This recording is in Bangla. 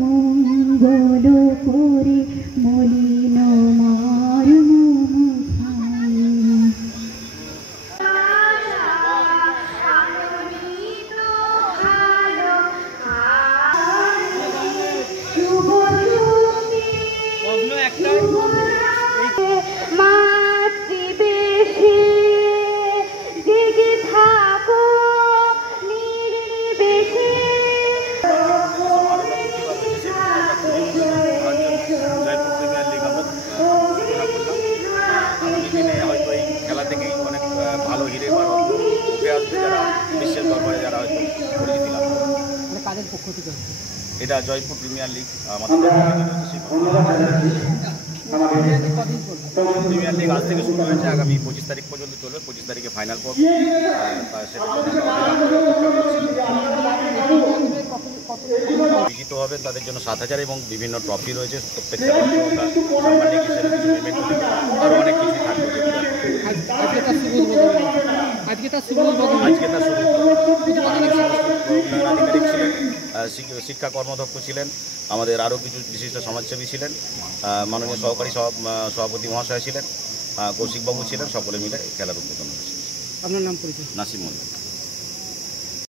মঙ্গল করে মলিন মারু খেলা থেকেই অনেক ভালো হিরে বা রত্ন উঠে আসবে, যারা বিশ্বের দরবারে যারা হয়তো পরিচিতি লাভ করবে। কাদের পক্ষ থেকে এটা জয়পুর প্রিমিয়ার লিগ আমাদের প্রিমিয়ার লিগ আজ থেকে শুরু হয়েছে, আগামী 25 তারিখ পর্যন্ত চলবে। 25 তারিখে ফাইনাল পর্ব। বিজিত হবে তাদের জন্য 7,000 এবং বিভিন্ন ট্রফি রয়েছে। প্রত্যেক সাম্মানিক হিসেবে কিছু পেমেন্ট আরও অনেক কিছুই থাকবে। আজকে তার শুভ উদ্বোধন আধিকারিক ছিলেন, শিক্ষা কর্মদক্ষ ছিলেন, আমাদের আরও কিছু বিশিষ্ট সমাজসেবী ছিলেন, মাননীয় সহকারী সভাপতি মহাশয় ছিলেন, কৌশিকবাবু ছিলেন, সকলে মিলে খেলার উদ্বোধন হয়েছে। আপনার নাম পরিচয়? নাসিম মন্ডল।